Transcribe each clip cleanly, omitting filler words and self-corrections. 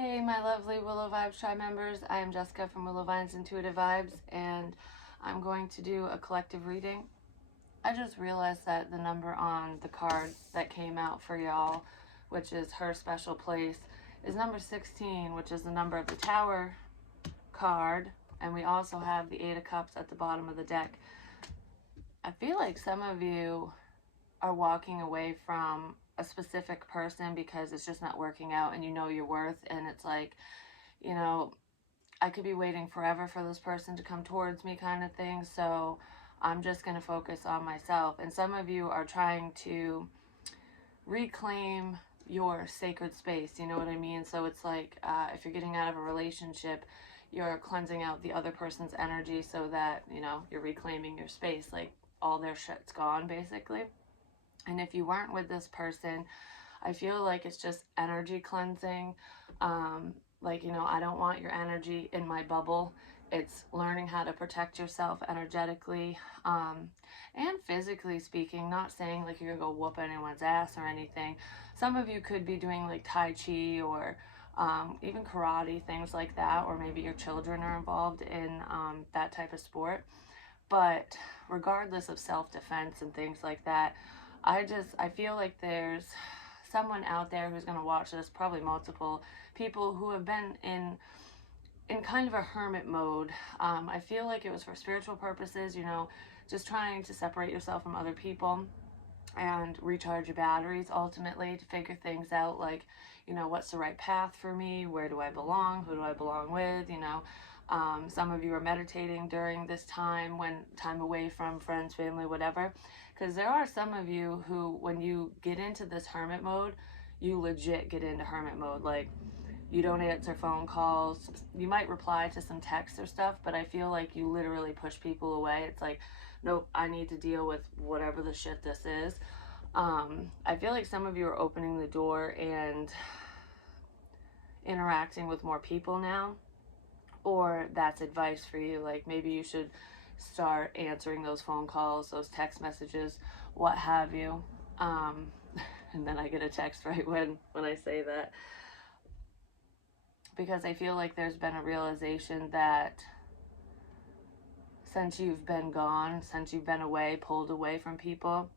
Hey, my lovely Willow Vibes Tribe members. I am Jessica from Willow Vine's Intuitive Vibes, and I'm going to do a collective reading. I just realized that the number on the card that came out for y'all, which is her special place, is number 16, which is the number of the Tower card, and we also have the Eight of Cups at the bottom of the deck. I feel like some of you are walking away from a specific person because it's just not working out and you know your worth, and it's like, you know, I could be waiting forever for this person to come towards me kind of thing. So I'm just going to focus on myself. And some of you are trying to reclaim your sacred space. You know what I mean? So it's like if you're getting out of a relationship, you're cleansing out the other person's energy so that, you know, you're reclaiming your space. Like all their shit's gone basically. And if you weren't with this person, I feel like it's just energy cleansing. Like, you know, I don't want your energy in my bubble. It's learning how to protect yourself energetically and physically speaking. Not saying like you're gonna go whoop anyone's ass or anything. Some of you could be doing like Tai Chi or even karate, things like that, or maybe your children are involved in that type of sport. But regardless of self-defense and things like that, I feel like there's someone out there who's going to watch this, probably multiple people who have been in kind of a hermit mode. I feel like it was for spiritual purposes, you know, just trying to separate yourself from other people and recharge your batteries ultimately, to figure things out, like, you know, what's the right path for me, where do I belong, who do I belong with, you know. Some of you are meditating during this time, when time away from friends, family, whatever, because there are some of you who, when you get into this hermit mode, you legit get into hermit mode. Like, you don't answer phone calls, you might reply to some texts or stuff, but I feel like you literally push people away. It's like, nope, I need to deal with whatever the shit this is. I feel like some of you are opening the door and interacting with more people now, or that's advice for you. Like, maybe you should start answering those phone calls, those text messages, what have you. And then I get a text right when I say that, because I feel like there's been a realization that since you've been gone, since you've been away, pulled away from people,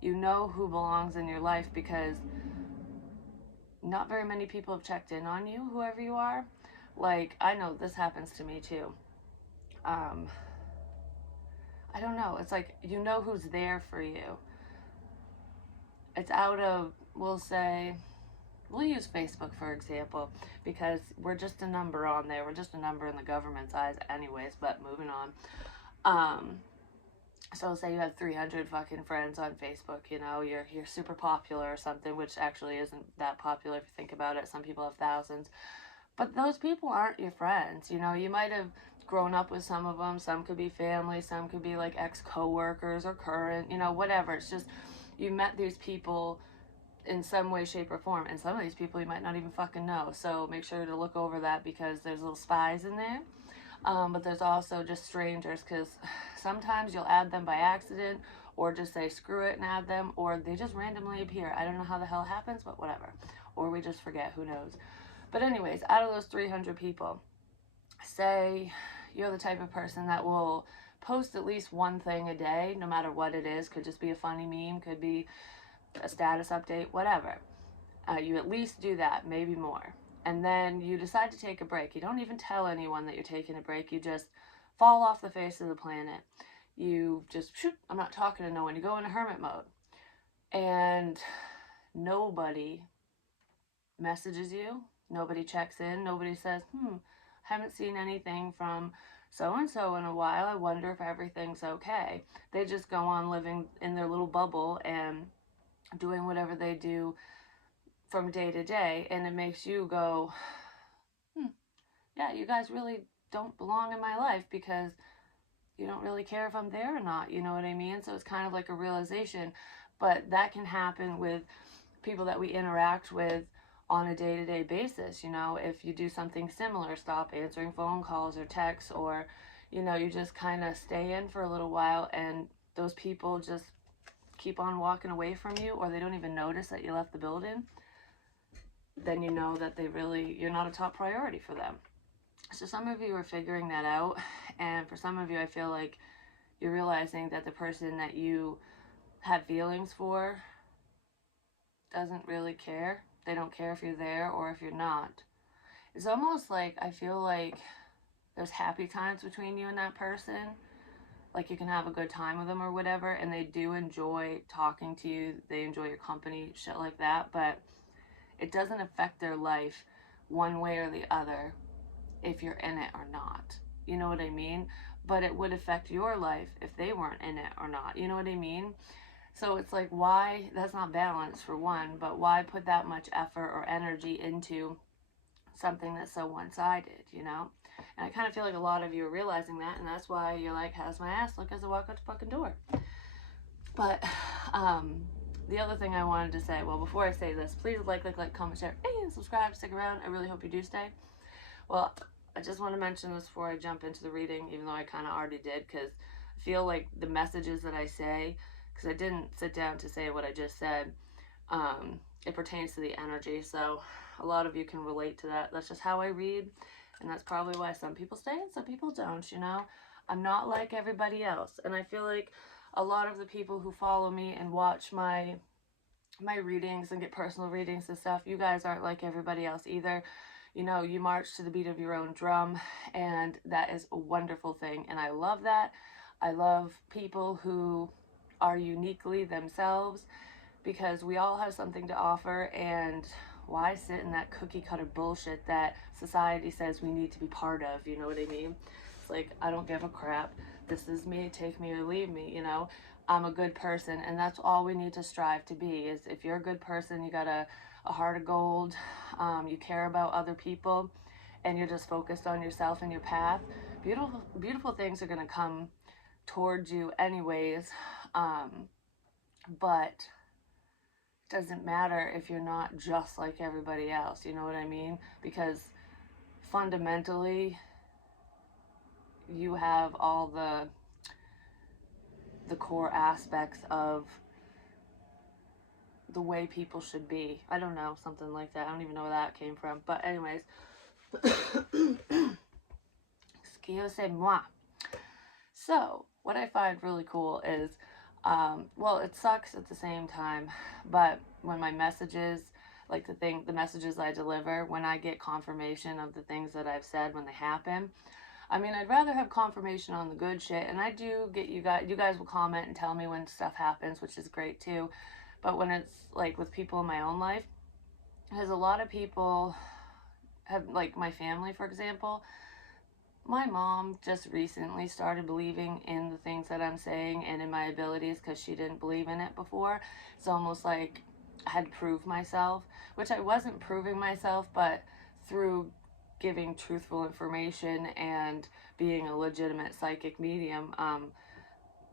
you know who belongs in your life, because not very many people have checked in on you, whoever you are. Like, I know this happens to me too. I don't know. It's like, you know who's there for you. It's out of, we'll say, we'll use Facebook for example, because we're just a number on there. We're just a number in the government's eyes anyways, but moving on. So say you have 300 fucking friends on Facebook, you know, you're super popular or something, which actually isn't that popular if you think about it. Some people have thousands. But those people aren't your friends, you know. You might have grown up with some of them. Some could be family, some could be like ex-coworkers or current, you know, whatever. It's just, you met these people in some way, shape, or form. And some of these people you might not even fucking know. So make sure to look over that, because there's little spies in there. But there's also just strangers, because sometimes you'll add them by accident, or just say screw it and add them, or they just randomly appear. I don't know how the hell it happens, but whatever. Or we just forget, who knows. But anyways, out of those 300 people, say you're the type of person that will post at least one thing a day, no matter what it is. Could just be a funny meme, could be a status update, whatever. You at least do that, maybe more. And then you decide to take a break. You don't even tell anyone that you're taking a break. You just fall off the face of the planet. You just, shoot, I'm not talking to no one. You go into hermit mode. And nobody messages you. Nobody checks in. Nobody says, haven't seen anything from so-and-so in a while. I wonder if everything's okay. They just go on living in their little bubble and doing whatever they do from day to day. And it makes you go, yeah, you guys really don't belong in my life, because you don't really care if I'm there or not. You know what I mean? So it's kind of like a realization. But that can happen with people that we interact with on a day-to-day basis. You know, if you do something similar, stop answering phone calls or texts, or, you know, you just kind of stay in for a little while, and those people just keep on walking away from you, or they don't even notice that you left the building. then you know that you're not a top priority for them. So some of you are figuring that out, and for some of you, I feel like you're realizing that the person that you have feelings for doesn't really care. They don't care if you're there or if you're not. It's almost like, I feel like there's happy times between you and that person. Like, you can have a good time with them or whatever, and they do enjoy talking to you. They enjoy your company, shit like that. But it doesn't affect their life one way or the other if you're in it or not. You know what I mean? But it would affect your life if they weren't in it or not. You know what I mean? So it's like, why? That's not balance, for one, but why put that much effort or energy into something that's so one-sided, you know? And I kind of feel like a lot of you are realizing that, and that's why you're like, how's my ass look as I walk out the fucking door? But the other thing I wanted to say, well, before I say this, please like, comment, share, and subscribe. Stick around. I really hope you do stay. Well, I just want to mention this before I jump into the reading, even though I kind of already did, because I feel like the messages that I say, because I didn't sit down to say what I just said, it pertains to the energy. So a lot of you can relate to that. That's just how I read, and that's probably why some people stay and some people don't, you know? I'm not like everybody else, and I feel like a lot of the people who follow me and watch my readings and get personal readings and stuff, you guys aren't like everybody else either. You know, you march to the beat of your own drum, and that is a wonderful thing, and I love that. I love people who are uniquely themselves, because we all have something to offer, and why sit in that cookie cutter bullshit that society says we need to be part of, you know what I mean? It's like, I don't give a crap. This is me, take me or leave me, you know? I'm a good person, and that's all we need to strive to be. Is if you're a good person, you got a heart of gold, you care about other people, and you're just focused on yourself and your path, beautiful things are going to come towards you anyways. But it doesn't matter if you're not just like everybody else, you know what I mean? Because fundamentally, you have all the core aspects of the way people should be. I don't know, something like that. I don't even know where that came from. But anyways, excusez-moi. So, what I find really cool is, well, it sucks at the same time, but when my messages, like the messages I deliver, when I get confirmation of the things that I've said when they happen, I mean, I'd rather have confirmation on the good shit, and I do get you guys will comment and tell me when stuff happens, which is great too. But when it's like with people in my own life, because a lot of people have, like my family, for example, my mom just recently started believing in the things that I'm saying and in my abilities, because she didn't believe in it before. It's almost like I had to prove myself, which I wasn't proving myself, but through giving truthful information and being a legitimate psychic medium,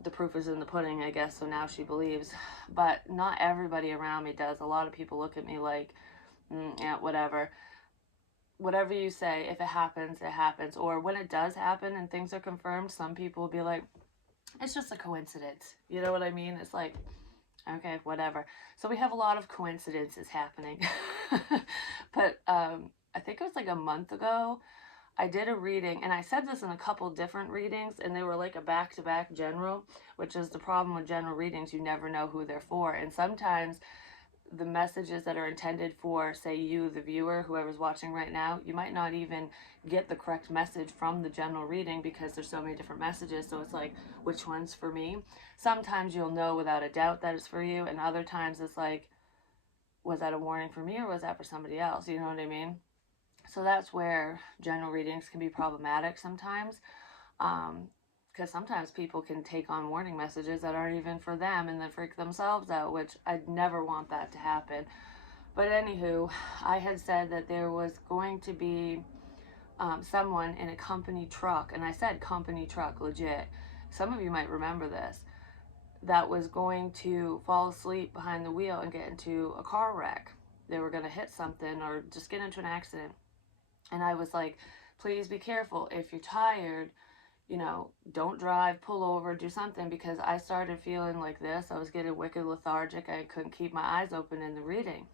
the proof is in the pudding, I guess. So now she believes, but not everybody around me does. A lot of people look at me like, yeah, whatever you say, if it happens, it happens. Or when it does happen and things are confirmed, some people will be like, it's just a coincidence. You know what I mean? It's like, okay, whatever. So we have a lot of coincidences happening. But I think it was like a month ago, I did a reading, and I said this in a couple different readings, and they were like a back-to-back general, which is the problem with general readings. You never know who they're for. And sometimes the messages that are intended for, say, you, the viewer, whoever's watching right now, you might not even get the correct message from the general reading, because there's so many different messages. So it's like, which one's for me? Sometimes you'll know without a doubt that it's for you, and other times it's like, was that a warning for me or was that for somebody else? You know what I mean? So that's where general readings can be problematic sometimes, because sometimes people can take on warning messages that aren't even for them and then freak themselves out, which I'd never want that to happen. But anywho, I had said that there was going to be someone in a company truck, and I said company truck, legit. Some of you might remember this, that was going to fall asleep behind the wheel and get into a car wreck. They were going to hit something or just get into an accident. And I was like, please be careful. If you're tired, you know, don't drive, pull over, do something, because I started feeling like this. I was getting wicked lethargic. I couldn't keep my eyes open in the reading.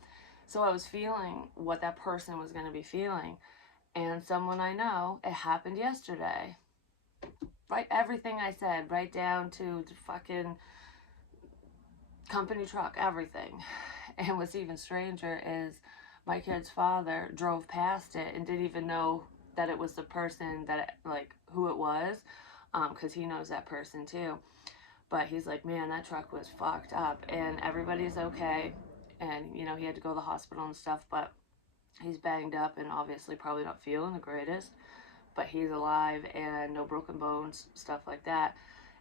So I was feeling what that person was going to be feeling. And someone I know, it happened yesterday. Right, everything I said, right down to the fucking company truck, everything. And what's even stranger is my kid's father drove past it and didn't even know that it was the person that, like, who it was, because he knows that person too. But he's like, man, that truck was fucked up, and everybody's okay. And, you know, he had to go to the hospital and stuff, but he's banged up and obviously probably not feeling the greatest. But he's alive and no broken bones, stuff like that.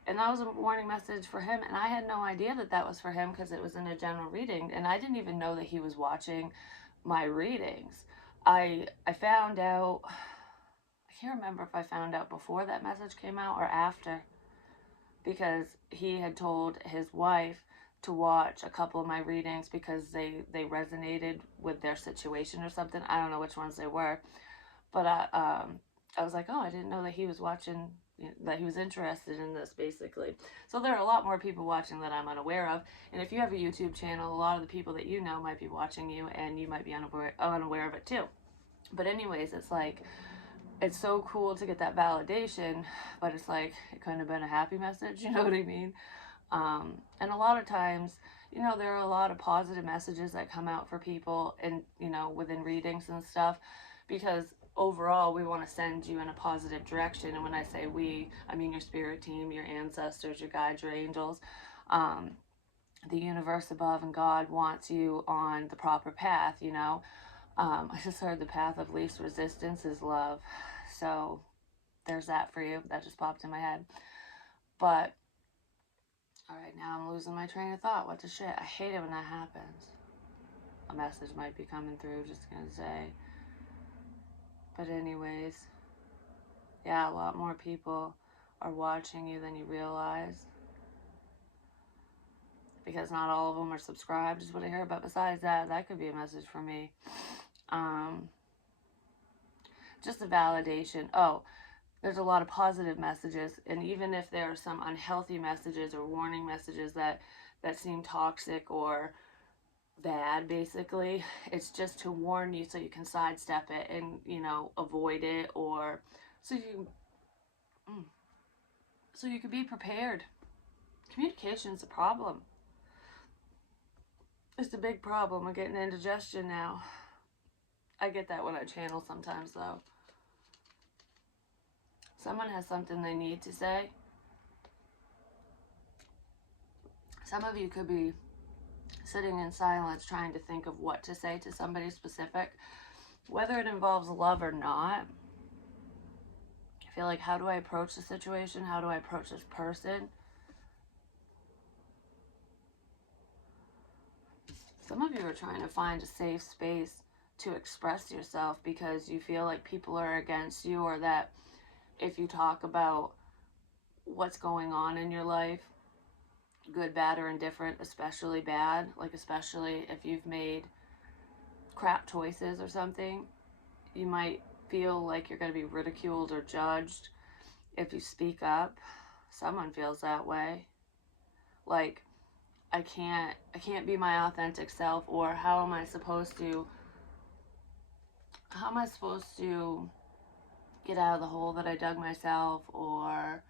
And that was a warning message for him. And I had no idea that that was for him because it was in a general reading. And I didn't even know that he was watching my readings. I found out, I can't remember if I found out before that message came out or after, because he had told his wife to watch a couple of my readings because they resonated with their situation or something. I don't know which ones they were. But I was like, oh, I didn't know that he was watching, that he was interested in this, basically. So there are a lot more people watching that I'm unaware of. And if you have a YouTube channel, a lot of the people that you know might be watching you, and you might be unaware of it too. But anyways, it's like, it's so cool to get that validation, but it's like, it couldn't have been a happy message, you know what I mean? And a lot of times, you know, there are a lot of positive messages that come out for people, and, you know, within readings and stuff, because overall we want to send you in a positive direction. And when I say we, I mean your spirit team, your ancestors, your guides, your angels, um, the universe above, and God wants you on the proper path, you know. I just heard the path of least resistance is love. So there's that for you. That just popped in my head. But all right, now I'm losing my train of thought. What the shit? I hate it when that happens. A message might be coming through, just gonna say. But anyways, yeah, a lot more people are watching you than you realize. Because not all of them are subscribed, is what I hear. But besides that, that could be a message for me. Just a validation. Oh, there's a lot of positive messages, and even if there are some unhealthy messages or warning messages that seem toxic or bad, basically, it's just to warn you so you can sidestep it and, you know, avoid it, or so you can be prepared. Communication's a problem. It's a big problem. I'm getting indigestion now. I get that when I channel sometimes, though. Someone has something they need to say. Some of you could be sitting in silence trying to think of what to say to somebody specific, whether it involves love or not. I feel like, how do I approach the situation? How do I approach this person? Some of you are trying to find a safe space to express yourself because you feel like people are against you, or that if you talk about what's going on in your life, good, bad, or indifferent, especially bad, like especially if you've made crap choices or something, you might feel like you're going to be ridiculed or judged if you speak up. Someone feels that way. Like, I can't be my authentic self, or how am I supposed to get out of the hole that I dug myself, or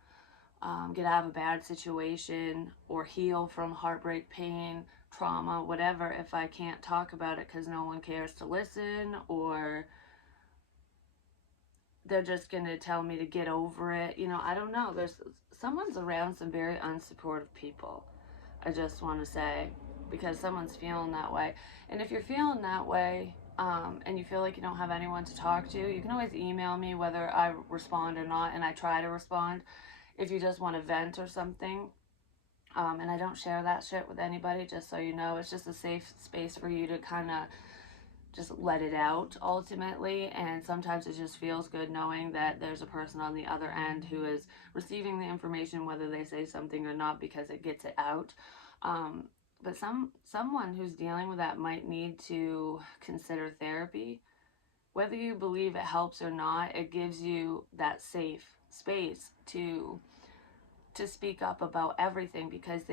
get out of a bad situation, or heal from heartbreak, pain, trauma, whatever, if I can't talk about it because no one cares to listen, or they're just going to tell me to get over it. You know, I don't know. Someone's around some very unsupportive people, I just want to say, because someone's feeling that way. And if you're feeling that way, and you feel like you don't have anyone to talk to, you can always email me, whether I respond or not, and I try to respond. If you just want to vent or something, and I don't share that shit with anybody, just so you know. It's just a safe space for you to kind of just let it out, ultimately. And sometimes it just feels good knowing that there's a person on the other end who is receiving the information, whether they say something or not, because it gets it out. But someone who's dealing with that might need to consider therapy. Whether you believe it helps or not, it gives you that safe space to speak up about everything, because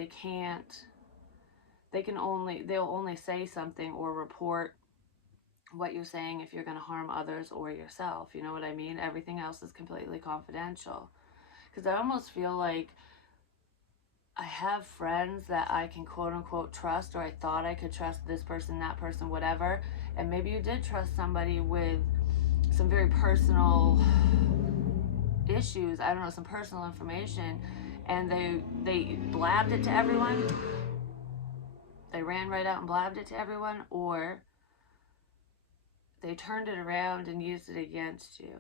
they'll only say something or report what you're saying if you're going to harm others or yourself. You know what I mean? Everything else is completely confidential. Because I almost feel like I have friends that I can quote unquote trust, or I thought I could trust this person, that person, whatever. And maybe you did trust somebody with some very personal issues, I don't know, some personal information, and they blabbed it to everyone. They ran right out and blabbed it to everyone, or they turned it around and used it against you.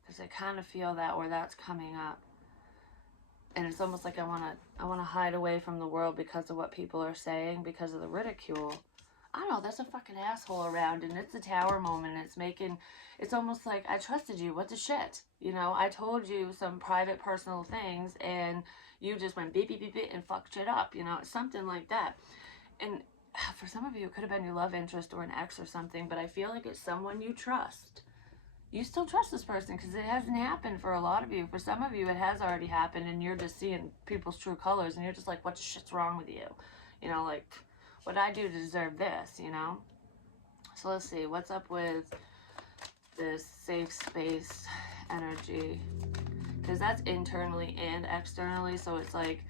Because I kind of feel that, or that's coming up. And it's almost like I want to hide away from the world because of what people are saying, because of the ridicule. I don't know, there's a fucking asshole around, and it's a tower moment. It's almost like I trusted you. What the shit? You know, I told you some private personal things, and you just went beep, beep, beep, beep, and fucked shit up. You know, something like that. And for some of you, it could have been your love interest or an ex or something, but I feel like it's someone you trust. You still trust this person because it hasn't happened for a lot of you. For some of you, it has already happened, and you're just seeing people's true colors, and you're just like, what the shit's wrong with you? You know, like, what did I do to deserve this, you know? So let's see, what's up with this safe space energy? Because that's internally and externally, so it's like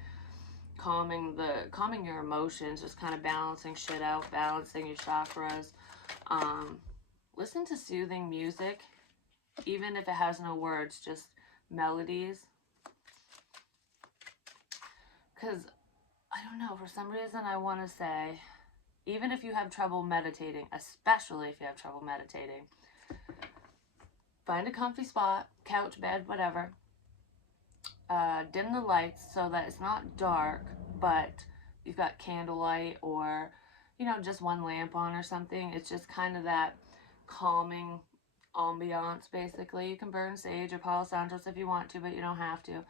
calming your emotions, just kind of balancing shit out, balancing your chakras. Listen to soothing music, even if it has no words, just melodies. Because I don't know, for some reason I want to say, even if you have trouble meditating, especially if you have trouble meditating, find a comfy spot, couch, bed, whatever. Dim the lights so that it's not dark, but you've got candlelight, or, you know, just one lamp on or something. It's just kind of that calming ambiance, basically. You can burn sage or Palo Santos if you want to, but you don't have to.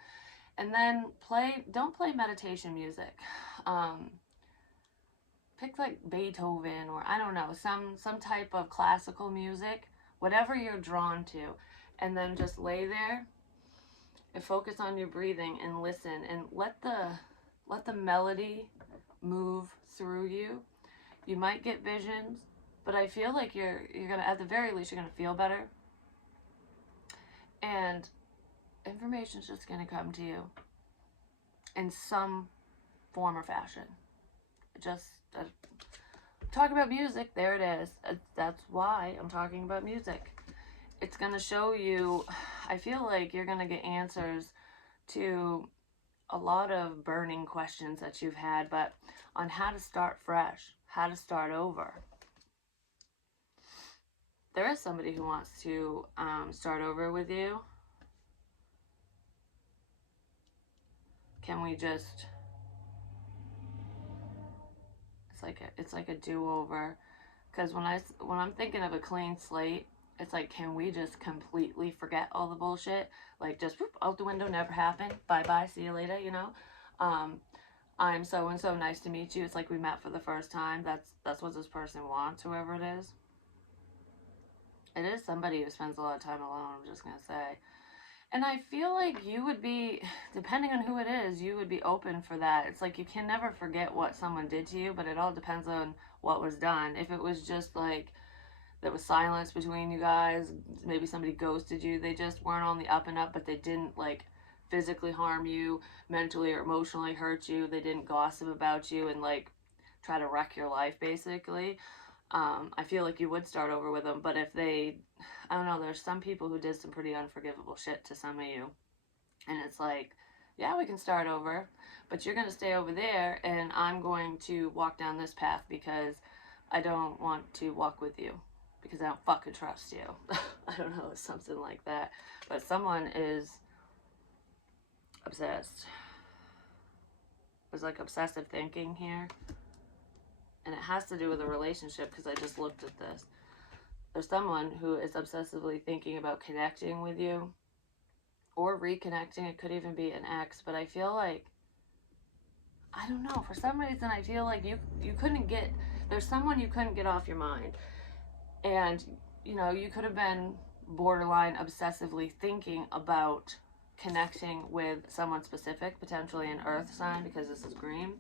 And then don't play meditation music. Pick like Beethoven, or I don't know, some type of classical music, whatever you're drawn to, and then just lay there and focus on your breathing and listen, and let the melody move through you. You might get visions, but I feel like you're gonna, at the very least, you're gonna feel better, and information's just gonna come to you in some form or fashion. Just talk about music. There it is. That's why I'm talking about music. It's gonna show you. I feel like you're gonna get answers to a lot of burning questions that you've had, but on how to start fresh, how to start over. There is somebody who wants to start over with you. Can we just? It's like a do-over. Because when I'm thinking of a clean slate, it's like, can we just completely forget all the bullshit? Like, just whoop, out the window, never happened. Bye bye, see you later. You know. I'm so and so, nice to meet you. It's like we met for the first time. That's what this person wants, whoever it is. It is somebody who spends a lot of time alone, I'm just gonna say. And I feel like you would be, depending on who it is, you would be open for that. It's like you can never forget what someone did to you, but it all depends on what was done. If it was just like there was silence between you guys, maybe somebody ghosted you, they just weren't on the up and up, but they didn't like physically harm you, mentally or emotionally hurt you, they didn't gossip about you and like try to wreck your life, basically. I feel like you would start over with them, but if they, I don't know, there's some people who did some pretty unforgivable shit to some of you, and it's like, yeah, we can start over, but you're going to stay over there, and I'm going to walk down this path because I don't want to walk with you, because I don't fucking trust you. I don't know, something like that, but someone is obsessed. There's like obsessive thinking here. And it has to do with a relationship, because I just looked at this. There's someone who is obsessively thinking about connecting with you or reconnecting. It could even be an ex, but I feel like, I don't know, for some reason I feel like you couldn't get, there's someone you couldn't get off your mind. And, you know, you could have been borderline obsessively thinking about connecting with someone specific, potentially an earth sign because this is green,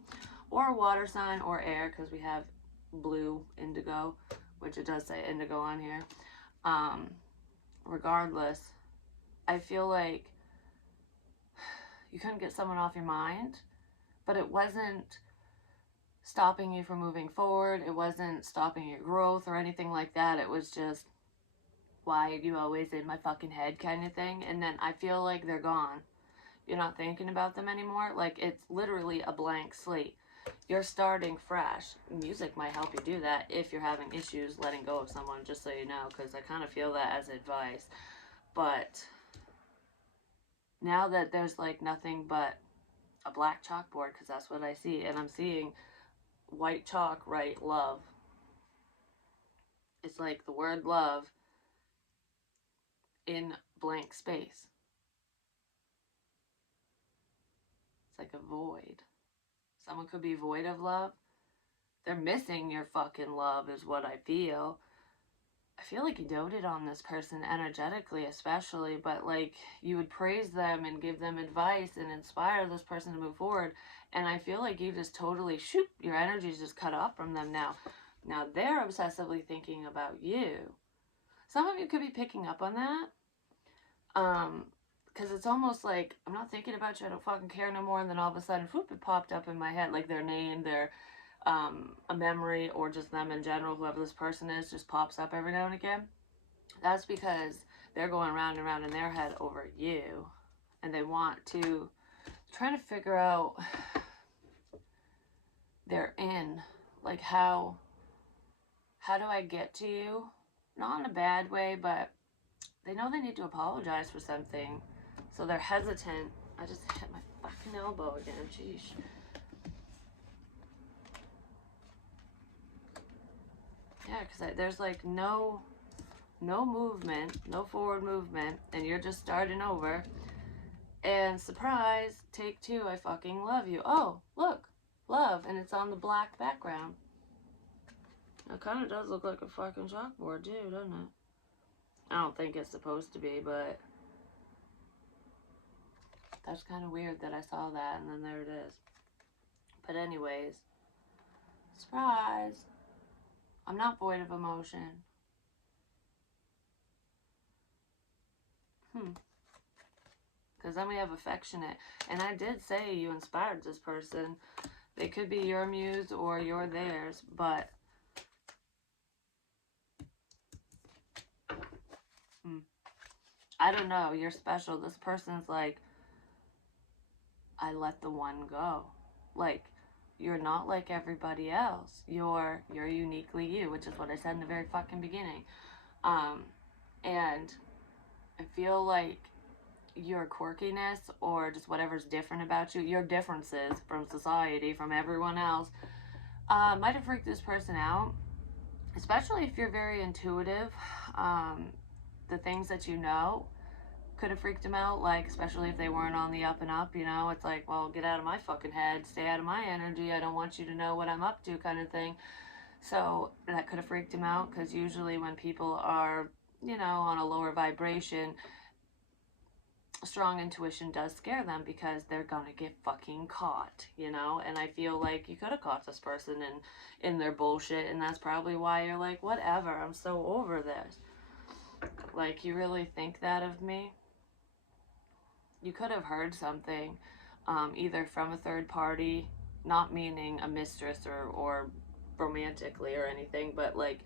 or a water sign, or air because we have blue, indigo, which it does say indigo on here. Regardless, I feel like you couldn't get someone off your mind, but it wasn't stopping you from moving forward. It wasn't stopping your growth or anything like that. It was just, why are you always in my fucking head kind of thing. And then I feel like they're gone. You're not thinking about them anymore. Like, it's literally a blank slate. You're starting fresh. Music might help you do that if you're having issues letting go of someone, just so you know, because I kind of feel that as advice. But now that there's like nothing but a black chalkboard, because that's what I see, and I'm seeing white chalk write love. It's like the word love in blank space. It's like a void. Someone could be void of love. They're missing your fucking love is what I feel. I feel like you doted on this person energetically, especially, but like you would praise them and give them advice and inspire this person to move forward. And I feel like you just totally shoot, your energy's just cut off from them now. Now they're obsessively thinking about you. Some of you could be picking up on that. Because it's almost like, I'm not thinking about you, I don't fucking care no more, and then all of a sudden, whoop, it popped up in my head, like their name, their, a memory, or just them in general, whoever this person is, just pops up every now and again. That's because they're going round and round in their head over you, and they want to, trying to figure out, they're in, like how do I get to you? Not in a bad way, but they know they need to apologize for something. So they're hesitant. I just hit my fucking elbow again. Jeez. Yeah, because there's like no movement, no forward movement, and you're just starting over. And surprise, take two, I fucking love you. Oh, look, love, and it's on the black background. It kind of does look like a fucking chalkboard too, doesn't it? I don't think it's supposed to be, but that's kind of weird that I saw that, and then there it is. But anyways, surprise. I'm not void of emotion. Because then we have affectionate. And I did say you inspired this person. They could be your muse or you're theirs, but I don't know. You're special. This person's like, I let the one go. Like, you're not like everybody else. You're uniquely you, which is what I said in the very fucking beginning. And I feel like your quirkiness or just whatever's different about you, your differences from society, from everyone else, might have freaked this person out, especially if you're very intuitive. The things that you know could have freaked him out, like, especially if they weren't on the up and up, you know, it's like, well, get out of my fucking head, stay out of my energy, I don't want you to know what I'm up to, kind of thing. So that could have freaked him out, because usually when people are, you know, on a lower vibration, strong intuition does scare them because they're gonna get fucking caught, you know. And I feel like you could have caught this person in their bullshit, and that's probably why you're like, whatever, I'm so over this. Like, you really think that of me? You could have heard something, either from a third party, not meaning a mistress or romantically or anything, but like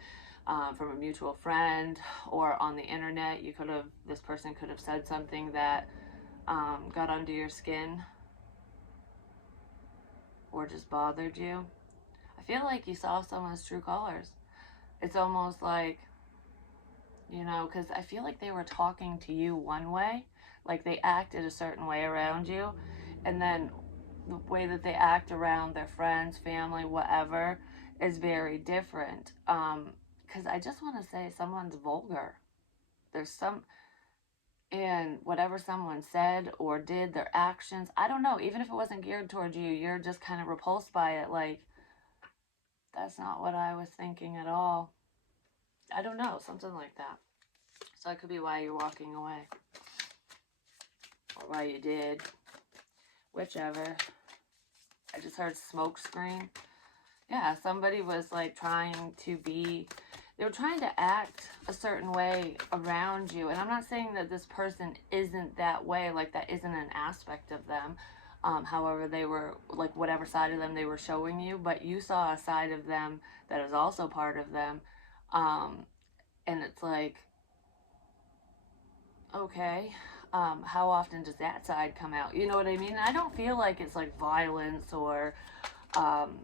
from a mutual friend or on the internet. You could have, this person could have said something that got under your skin or just bothered you. I feel like you saw someone's true colors. It's almost like, you know, because I feel like they were talking to you one way, like they acted a certain way around you, and then the way that they act around their friends, family, whatever, is very different. Because I just want to say someone's vulgar. There's some, and whatever someone said or did, their actions, I don't know, even if it wasn't geared towards you, you're just kind of repulsed by it, like, that's not what I was thinking at all. I don't know, something like that. So that could be why you're walking away. Or why you did. Whichever. I just heard smoke screen. Yeah, somebody was like trying to be they were trying to act a certain way around you. And I'm not saying that this person isn't that way, like that isn't an aspect of them. However, they were like whatever side of them they were showing you, but you saw a side of them that is also part of them. And it's like, okay, how often does that side come out? You know what I mean? I don't feel like it's like violence or, um,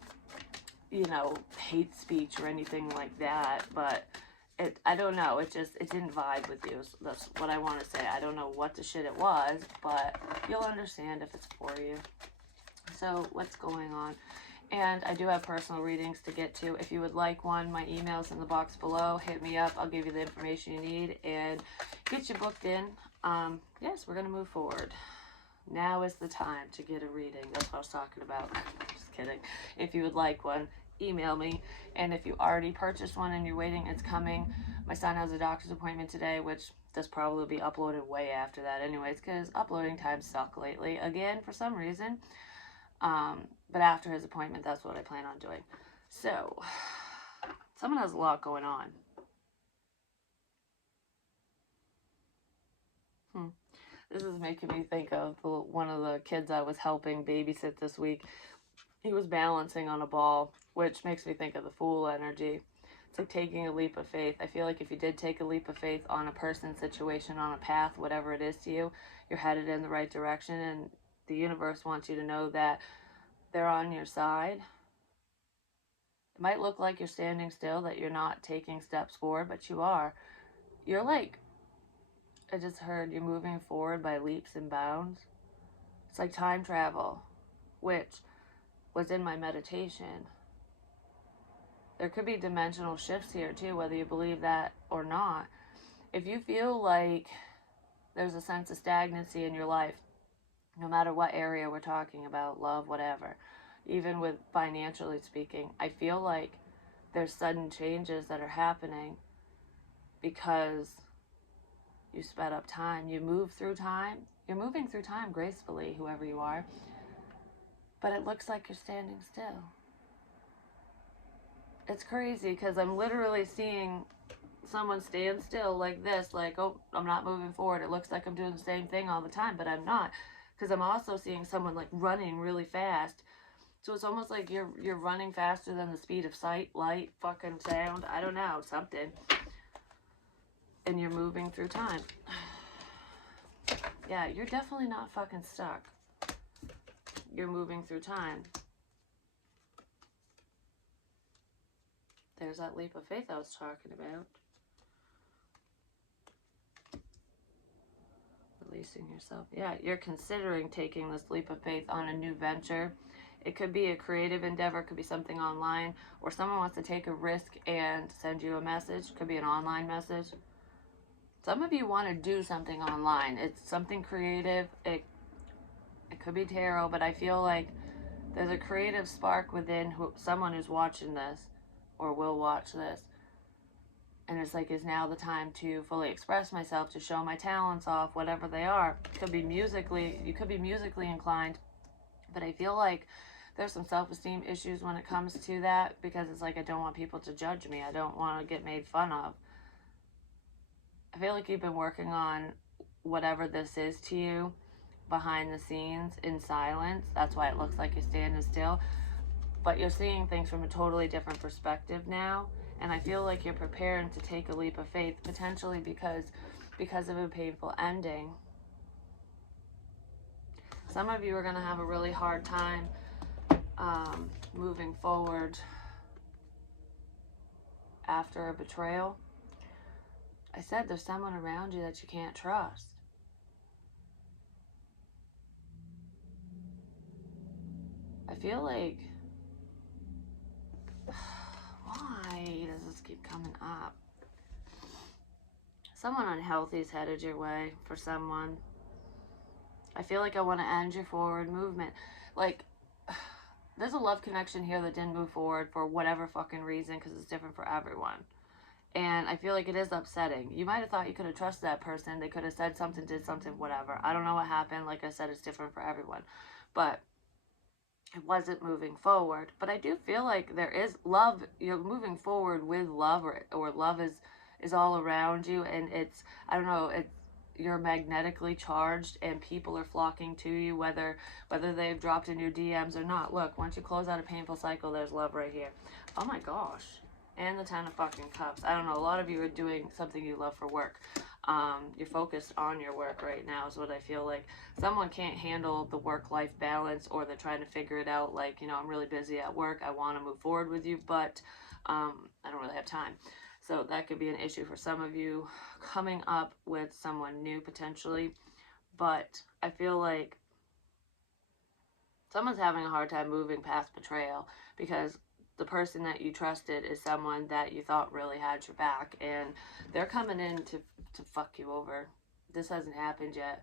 you know, hate speech or anything like that, but I don't know, it didn't vibe with you. So that's what I want to say. I don't know what the shit it was, but you'll understand if it's for you. So what's going on? And I do have personal readings to get to. If you would like one, my email's in the box below. Hit me up. I'll give you the information you need and get you booked in. Yes, we're going to move forward. Now is the time to get a reading. That's what I was talking about. Just kidding. If you would like one, email me. And if you already purchased one and you're waiting, it's coming. My son has a doctor's appointment today, which this probably be uploaded way after that anyways, because uploading times suck lately again for some reason. But after his appointment, that's what I plan on doing. So, someone has a lot going on. This is making me think of one of the kids I was helping babysit this week. He was balancing on a ball, which makes me think of the Fool energy. It's like taking a leap of faith. I feel like if you did take a leap of faith on a person, situation, on a path, whatever it is to you, you're headed in the right direction, and the universe wants you to know that they're on your side. It might look like you're standing still, that you're not taking steps forward, but you are. You're like, I just heard, you're moving forward by leaps and bounds. It's like time travel, which was in my meditation. There could be dimensional shifts here too, whether you believe that or not. If you feel like there's a sense of stagnancy in your life, no matter what area we're talking about, love, whatever, even with financially speaking, I feel like there's sudden changes that are happening because you sped up time. You move through time. You're moving through time gracefully, whoever you are. But it looks like you're standing still. It's crazy because I'm literally seeing someone stand still like this, like, oh, I'm not moving forward. It looks like I'm doing the same thing all the time, but I'm not. Because I'm also seeing someone like running really fast. So it's almost like you're running faster than the speed of sight, light, fucking sound. I don't know, something. And you're moving through time. Yeah, you're definitely not fucking stuck. You're moving through time. There's that leap of faith I was talking about. Releasing yourself. Yeah, you're considering taking this leap of faith on a new venture. It could be a creative endeavor, it could be something online, or someone wants to take a risk and send you a message. It could be an online message. Some of you want to do something online. It's something creative. It could be tarot, but I feel like there's a creative spark within someone who's watching this or will watch this. And it's like, is now the time to fully express myself, to show my talents off, whatever they are. It could be musically, you could be musically inclined, but I feel like there's some self-esteem issues when it comes to that, because it's like, I don't want people to judge me. I don't want to get made fun of. I feel like you've been working on whatever this is to you behind the scenes in silence. That's why it looks like you're standing still. But you're seeing things from a totally different perspective now. And I feel like you're preparing to take a leap of faith, potentially because of a painful ending. Some of you are going to have a really hard time moving forward after a betrayal. I said there's someone around you that you can't trust. I feel like, why does this keep coming up? Someone unhealthy is headed your way for someone. I feel like I want to end your forward movement. Like, there's a love connection here that didn't move forward for whatever fucking reason, because it's different for everyone. And I feel like it is upsetting. You might have thought you could have trusted that person. They could have said something, did something, whatever. I don't know what happened. Like I said, it's different for everyone. But it wasn't moving forward. But I do feel like there is love. You're moving forward with love, or love is all around you, and it's, I don't know, it's, you're magnetically charged and people are flocking to you, whether they've dropped in your DMs or not. Look, once you close out a painful cycle, there's love right here. Oh my gosh. And the 10 of fucking cups. I don't know, a lot of you are doing something you love for work. You're focused on your work right now is what I feel like. Someone can't handle the work-life balance, or they're trying to figure it out, like, you know, I'm really busy at work, I want to move forward with you, but I don't really have time. So that could be an issue for some of you, coming up with someone new potentially. But I feel like someone's having a hard time moving past betrayal, because the person that you trusted is someone that you thought really had your back, and they're coming in to fuck you over. This hasn't happened yet.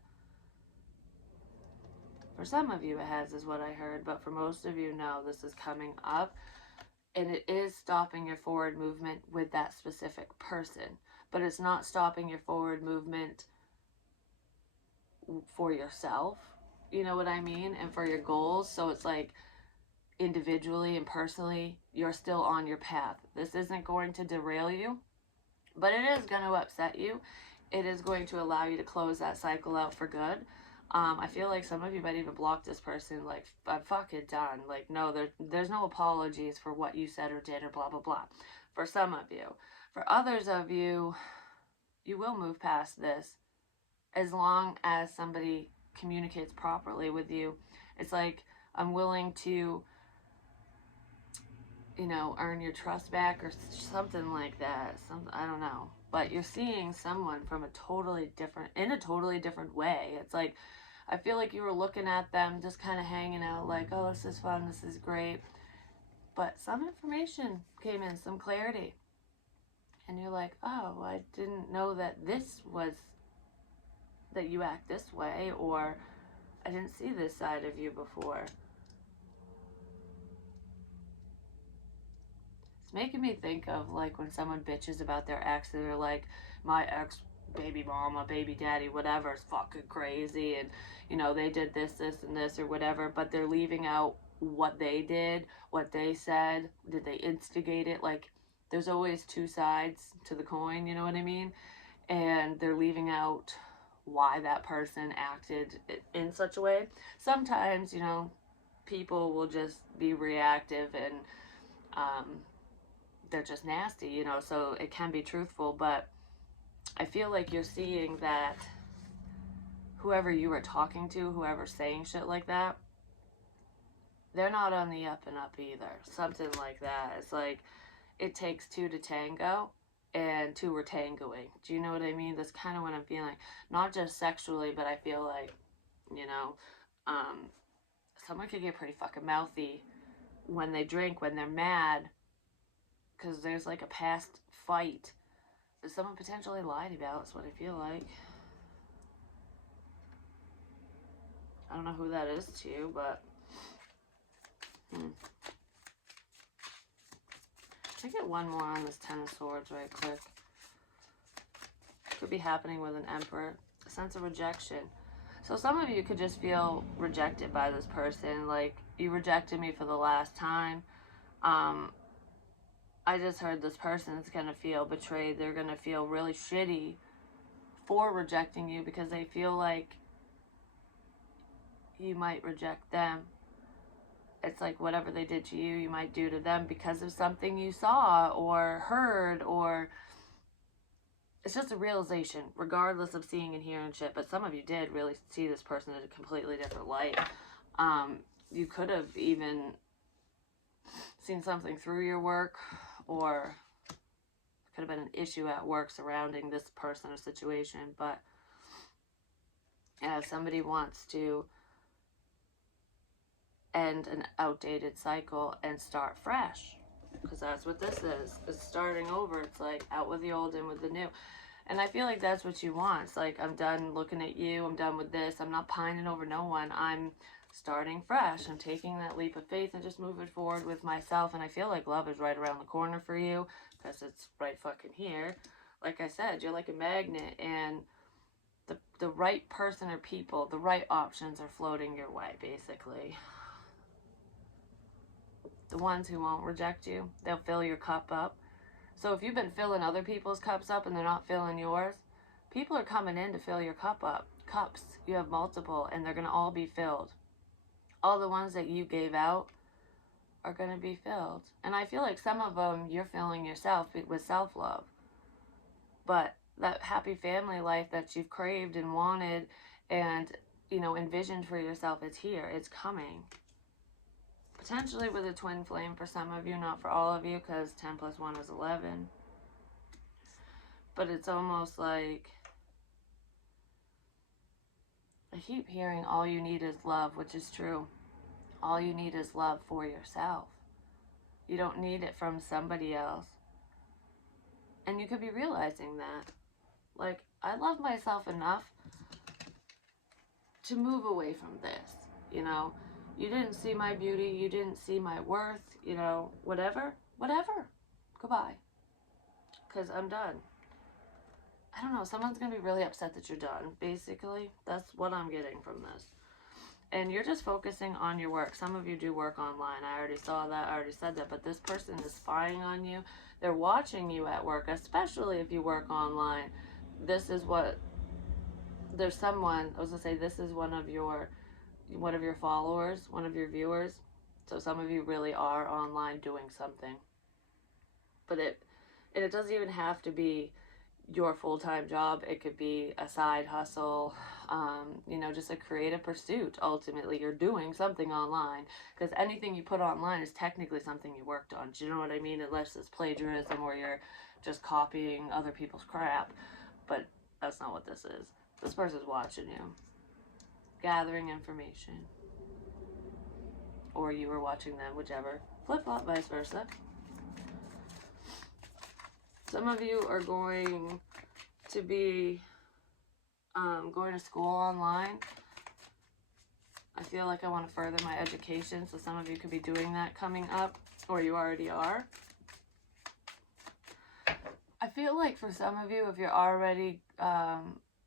For some of you it has, is what I heard, but for most of you, no, this is coming up, and it is stopping your forward movement with that specific person, but it's not stopping your forward movement for yourself, you know what I mean, and for your goals. So it's like, individually and personally, you're still on your path. This isn't going to derail you, but it is going to upset you. It is going to allow you to close that cycle out for good. I feel like some of you might even block this person, like, I'm fucking done. Like, no, there's no apologies for what you said or did or blah, blah, blah. For some of you. For others of you, you will move past this as long as somebody communicates properly with you. It's like, I'm willing to, you know, earn your trust back or something like that. I don't know. But you're seeing someone from in a totally different way. It's like, I feel like you were looking at them just kind of hanging out, like, oh, this is fun, this is great. But some information came in, some clarity. And you're like, oh, I didn't know that that you act this way, or I didn't see this side of you before. It's making me think of, like, when someone bitches about their ex, and they're like, my ex baby mama, baby daddy, whatever, is fucking crazy, and, you know, they did this, and this, or whatever, but they're leaving out what they did, what they said, did they instigate it? Like, there's always two sides to the coin, you know what I mean? And they're leaving out why that person acted in such a way. Sometimes, you know, people will just be reactive, and they're just nasty, you know, so it can be truthful. But I feel like you're seeing that whoever you were talking to, whoever's saying shit like that, they're not on the up and up either. Something like that. It's like, it takes two to tango, and two were tangoing. Do you know what I mean? That's kind of what I'm feeling. Not just sexually, but I feel like, you know, someone could get pretty fucking mouthy when they drink, when they're mad, because there's like a past fight that someone potentially lied about. Is what I feel like. I don't know who that is to you, but I get one more on this 10 of Swords right quick. Could be happening with an Emperor. A sense of rejection. So some of you could just feel rejected by this person. Like, you rejected me for the last time. I just heard this person's going to feel betrayed. They're going to feel really shitty for rejecting you, because they feel like you might reject them. It's like, whatever they did to you, you might do to them because of something you saw or heard, or it's just a realization, regardless of seeing and hearing shit. But some of you did really see this person in a completely different light. You could have even seen something through your work, or it could have been an issue at work surrounding this person or situation. But somebody wants to end an outdated cycle and start fresh, because that's what this is. It's starting over. It's like, out with the old, in with the new. And I feel like that's what you want. It's like, I'm done looking at you, I'm done with this, I'm not pining over no one, I'm starting fresh. I'm taking that leap of faith and just moving forward with myself. And I feel like love is right around the corner for you, because it's right fucking here. Like I said, you're like a magnet, and the right person or people, the right options are floating your way, basically. the ones who won't reject you. They'll fill your cup up. So if you've been filling other people's cups up and they're not filling yours, people are coming in to fill your cup up. Cups, you have multiple, and they're going to all be filled. All the ones that you gave out are going to be filled. And I feel like some of them you're filling yourself with self-love. But that happy family life that you've craved and wanted and, envisioned for yourself is here. It's coming. Potentially with a twin flame for some of you, not for all of you, because 10 plus 1 is 11. But it's almost like I keep hearing all you need is love, which is true. All you need is love for yourself. You don't need it from somebody else. And you could be realizing that. Like, I love myself enough to move away from this, You didn't see my beauty, you didn't see my worth, whatever. Goodbye. Because I'm done. I don't know, someone's going to be really upset that you're done, basically. That's what I'm getting from this. And you're just focusing on your work. Some of you do work online. I already saw that, I already said that. But this person is spying on you. They're watching you at work, especially if you work online. This is what, there's someone, I was going to say, this is one of your followers, one of your viewers. So some of you really are online doing something. But it doesn't even have to be your full-time job. It could be a side hustle, just a creative pursuit. Ultimately, you're doing something online, because anything you put online is technically something you worked on. Do you know what I mean? Unless it's plagiarism or you're just copying other people's crap. But that's not what this is. This person's watching you, gathering information, or you were watching them, whichever. Flip-flop, vice versa. Some of you are going to be going to school online. I feel like I want to further my education, so some of you could be doing that coming up, or you already are. I feel like for some of you, if you're already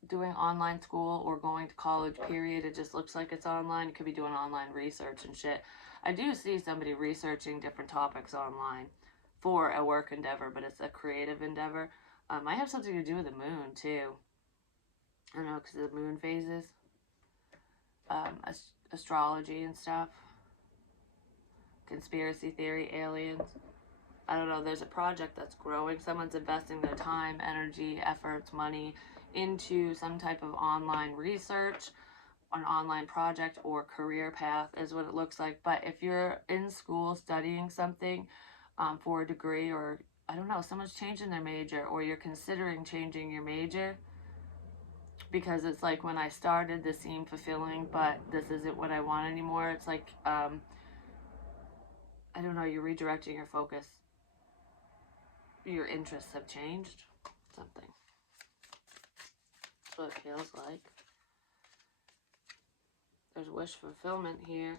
doing online school or going to college, period, it just looks like it's online. You could be doing online research and shit. I do see somebody researching different topics online for a work endeavor, but it's a creative endeavor. I have something to do with the moon, too. I don't know, because of the moon phases. Astrology and stuff. Conspiracy theory, aliens. I don't know, there's a project that's growing. Someone's investing their time, energy, efforts, money into some type of online research, an online project, or career path is what it looks like. But if you're in school studying something for a degree, or I don't know, someone's changing their major, or you're considering changing your major, because it's like, when I started, this seemed fulfilling, but this isn't what I want anymore. It's like, I don't know, you're redirecting your focus. Your interests have changed. Something. That's what it feels like. There's wish fulfillment here.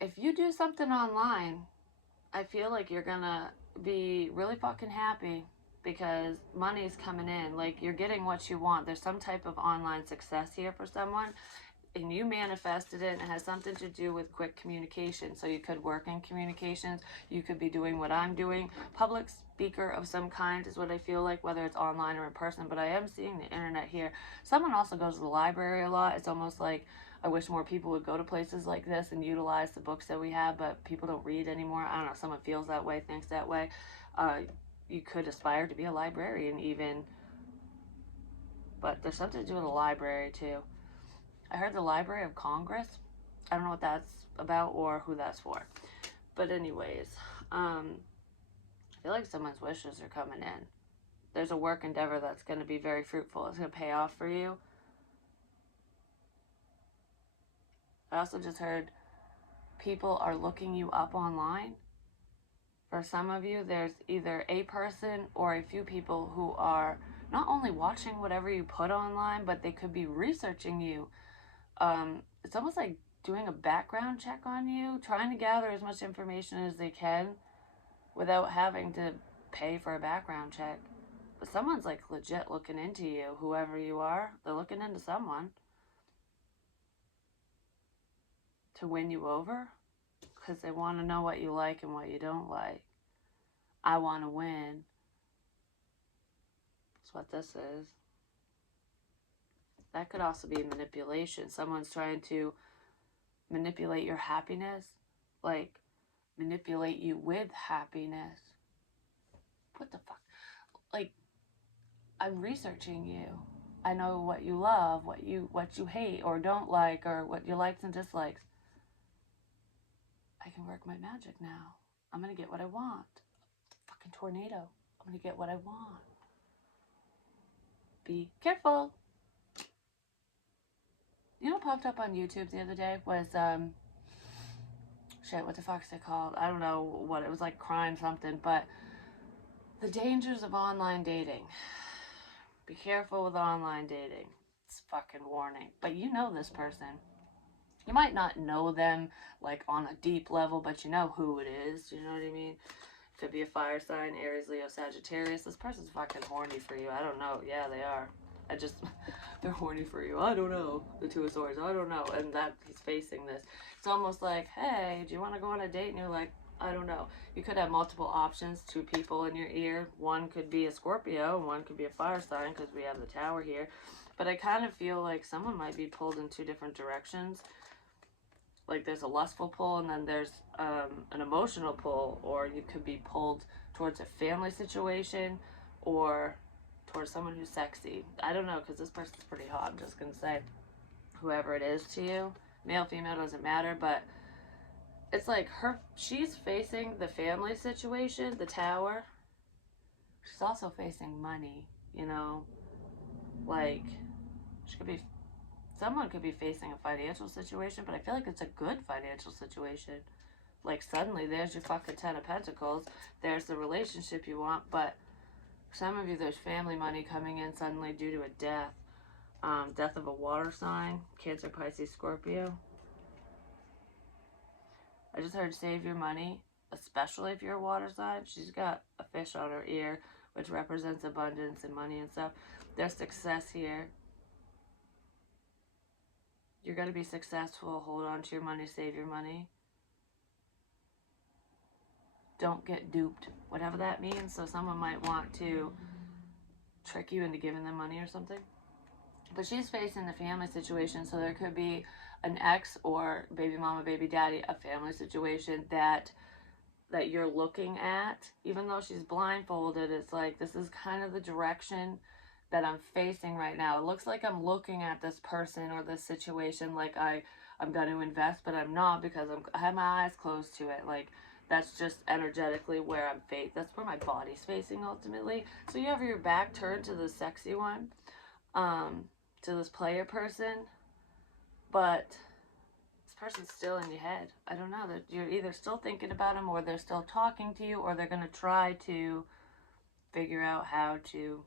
If you do something online, I feel like you're gonna be really fucking happy, because money's coming in. Like, you're getting what you want. There's some type of online success here for someone, and you manifested it, and it has something to do with quick communication. So you could work in communications. You could be doing what I'm doing. Public speaker of some kind is what I feel like, whether it's online or in person. But I am seeing the internet here. Someone also goes to the library a lot. It's almost like I wish more people would go to places like this and utilize the books that we have, but people don't read anymore. I don't know, someone feels that way, thinks that way. You could aspire to be a librarian even, but there's something to do with a library too. I heard the Library of Congress. I don't know what that's about or who that's for. But anyways, I feel like someone's wishes are coming in. There's a work endeavor that's going to be very fruitful. It's going to pay off for you. I also just heard people are looking you up online. For some of you, there's either a person or a few people who are not only watching whatever you put online, but they could be researching you. It's almost like doing a background check on you, trying to gather as much information as they can without having to pay for a background check. But someone's like legit looking into you, whoever you are. They're looking into someone to win you over. because they want to know what you like and what you don't like. I want to win. That's what this is. That could also be manipulation. Someone's trying to manipulate your happiness, like manipulate you with happiness. What the fuck? Like, I'm researching you. I know what you love, what you hate or don't like, or what your likes and dislikes. I can work my magic now. I'm gonna get what I want. Fucking tornado. I'm gonna get what I want. Be careful. You know what popped up on YouTube the other day was shit, what the fuck's it called? I don't know what it was, like crime something, but the dangers of online dating. Be careful with online dating. It's fucking warning. But you know this person. You might not know them like on a deep level, but you know who it is. You know what I mean? Could be a fire sign, Aries, Leo, Sagittarius. This person's fucking horny for you. I don't know. Yeah, they are. They're horny for you. I don't know. The Two of Swords. I don't know. And that he's facing this. It's almost like, hey, do you want to go on a date? And you're like, I don't know. You could have multiple options, two people in your ear. One could be a Scorpio, and one could be a fire sign because we have the Tower here. But I kind of feel like someone might be pulled in two different directions. Like there's a lustful pull and then there's an emotional pull, or you could be pulled towards a family situation or towards someone who's sexy. I don't know, because this person's pretty hot. I'm just going to say, whoever it is to you, male, female, doesn't matter, but it's like she's facing the family situation, the Tower. She's also facing money, you know, like someone could be facing a financial situation, but I feel like it's a good financial situation. Like suddenly there's your fucking 10 of Pentacles, there's the relationship you want, but for some of you there's family money coming in suddenly due to a death. Death of a water sign, Cancer, Pisces, Scorpio. I just heard save your money, especially if you're a water sign. She's got a fish on her ear, which represents abundance and money and stuff. There's success here. You're going to be successful. Hold on to your money, save your money. Don't get duped, whatever that means. So someone might want to trick you into giving them money or something. But she's facing the family situation, so there could be an ex or baby mama, baby daddy, a family situation that you're looking at. Even though she's blindfolded, it's like this is kind of the direction that I'm facing right now. It looks like I'm looking at this person or this situation like I'm going to invest, but I'm not, because I have my eyes closed to it. Like that's just energetically where I'm facing. That's where my body's facing ultimately. So you have your back turned to the sexy one, to this player person, but this person's still in your head. I don't know, that you're either still thinking about them, or they're still talking to you, or they're going to try to figure out how to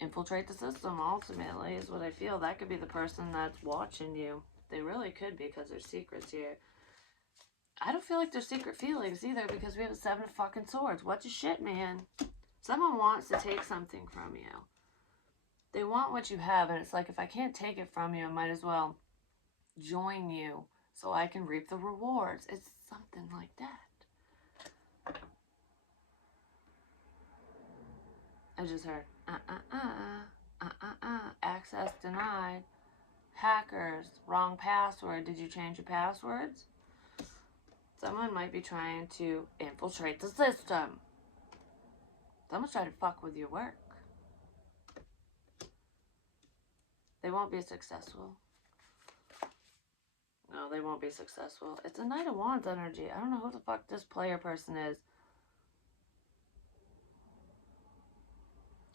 infiltrate the system, ultimately, is what I feel. That could be the person that's watching you. They really could be, because there's secrets here. I don't feel like there's secret feelings either, because we have a 7 of fucking swords. What the shit, man? Someone wants to take something from you. They want what you have, and it's like, if I can't take it from you, I might as well join you so I can reap the rewards. It's something like that. I just heard, access denied, hackers, wrong password. Did you change your passwords? Someone might be trying to infiltrate the system. Someone's trying to fuck with your work. They won't be successful. No, they won't be successful. It's a Knight of Wands energy. I don't know who the fuck this player person is.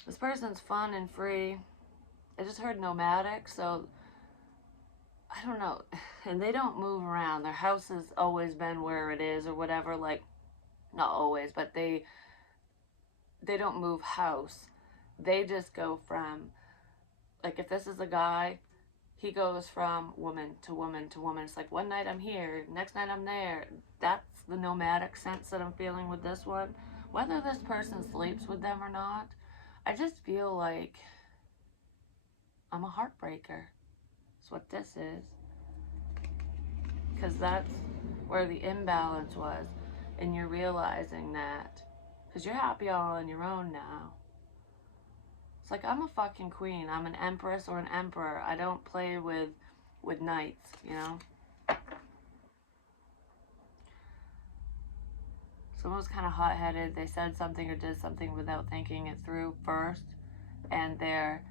This person's fun and free. I just heard nomadic, so I don't know. And they don't move around. Their house has always been where it is or whatever. Like, not always, but they don't move house. They just go from, like, if this is a guy, he goes from woman to woman to woman. It's like, one night I'm here, next night I'm there. That's the nomadic sense that I'm feeling with this one. Whether this person sleeps with them or not, I just feel like I'm a heartbreaker. That's what this is. Because that's where the imbalance was, and you're realizing that, because you're happy all on your own now. It's like, I'm a fucking queen. I'm an empress or an emperor. I don't play with knights, you know? Someone was kind of hot-headed. They said something or did something without thinking it through first, and they're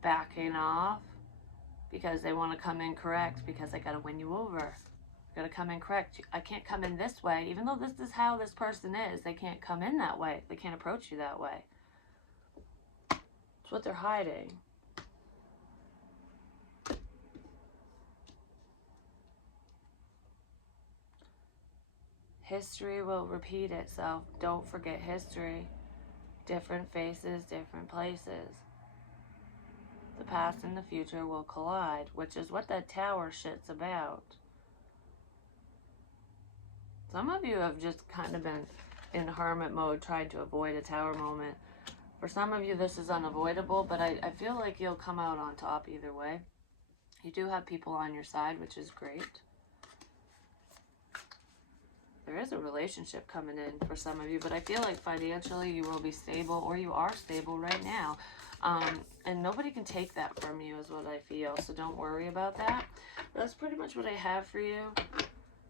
backing off because they want to come in correct, because I got to win you over. I got to come in correct. I can't come in this way, even though this is how this person is. They can't come in that way. They can't approach you that way. It's what they're hiding. History will repeat itself. Don't forget history. Different faces, different places. The past and the future will collide, which is what that tower shit's about. Some of you have just kind of been in hermit mode, trying to avoid a tower moment. For some of you, this is unavoidable, but I feel like you'll come out on top either way. You do have people on your side, which is great. There is a relationship coming in for some of you, but I feel like financially you will be stable, or you are stable right now. And nobody can take that from you is what I feel, so don't worry about that. That's pretty much what I have for you.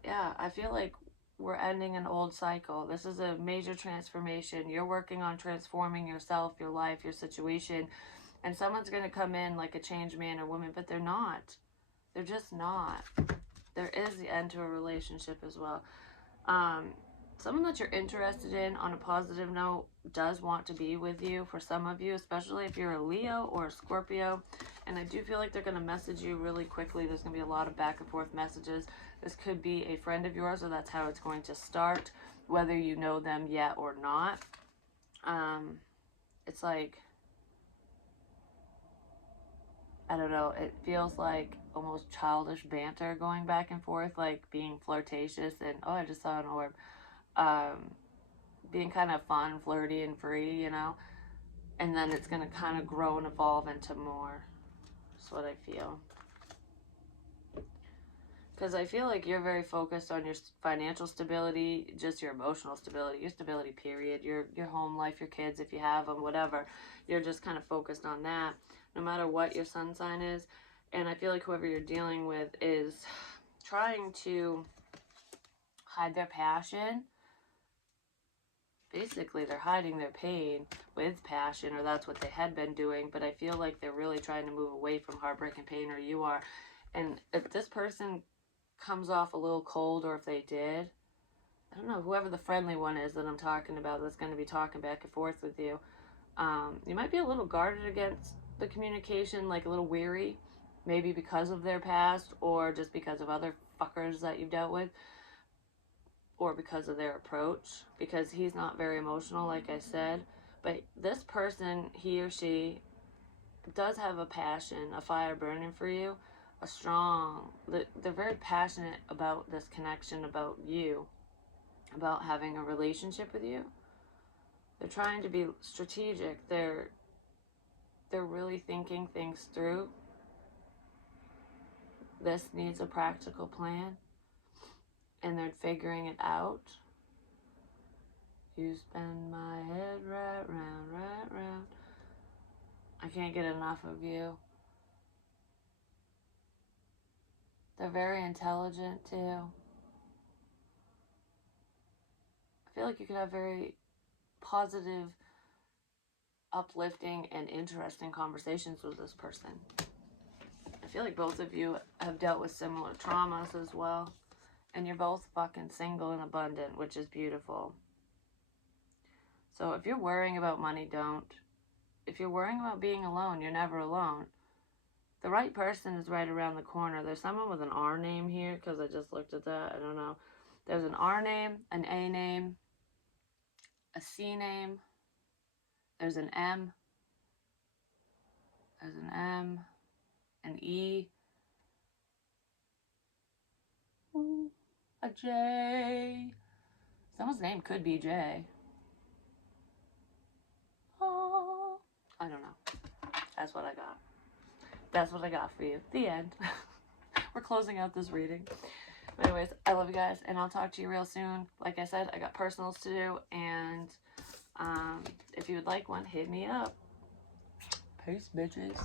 Yeah, I feel like we're ending an old cycle. This is a major transformation. You're working on transforming yourself, your life, your situation, and someone's going to come in like a changed man or woman, but they're not. They're just not. There is the end to a relationship as well. Someone that you're interested in on a positive note does want to be with you, for some of you, especially if you're a Leo or a Scorpio. And I do feel like they're going to message you really quickly. There's going to be a lot of back and forth messages. This could be a friend of yours, or that's how it's going to start, whether you know them yet or not. It's like, I don't know, it feels like almost childish banter going back and forth, like being flirtatious and, oh, I just saw an orb. Being kind of fun, flirty, and free, you know? And then it's going to kind of grow and evolve into more. That's what I feel. Because I feel like you're very focused on your financial stability, just your emotional stability, your stability, period. Your home life, your kids, if you have them, whatever. You're just kind of focused on that, no matter what your sun sign is. And I feel like whoever you're dealing with is trying to hide their passion. Basically, they're hiding their pain with passion, or that's what they had been doing. But I feel like they're really trying to move away from heartbreak and pain, or you are. And if this person comes off a little cold, or if they did, I don't know, whoever the friendly one is that I'm talking about that's going to be talking back and forth with you, you might be a little guarded against the communication, like a little weary, maybe because of their past, or just because of other fuckers that you've dealt with, or because of their approach, because he's not very emotional, like I said. But this person, he or she, does have a passion, a fire burning for you, a strong, they're very passionate about this connection, about you, about having a relationship with you. They're trying to be strategic. They're really thinking things through. This needs a practical plan, and they're figuring it out. You spin my head right round, right round. I can't get enough of you. They're very intelligent too. I feel like you could have very positive, uplifting, and interesting conversations with this person. I feel like both of you have dealt with similar traumas as well. And you're both fucking single and abundant, which is beautiful. So if you're worrying about money, don't. If you're worrying about being alone, you're never alone. The right person is right around the corner. There's someone with an R name here, because I just looked at that. I don't know. There's an R name, an A name, a C name. There's an M. There's an M, an E, a J. Someone's name could be J. Oh, I don't know. That's what I got. That's what I got for you. The end. We're closing out this reading. But anyways, I love you guys, and I'll talk to you real soon. Like I said, I got personals to do, and if you would like one, hit me up. Peace, bitches.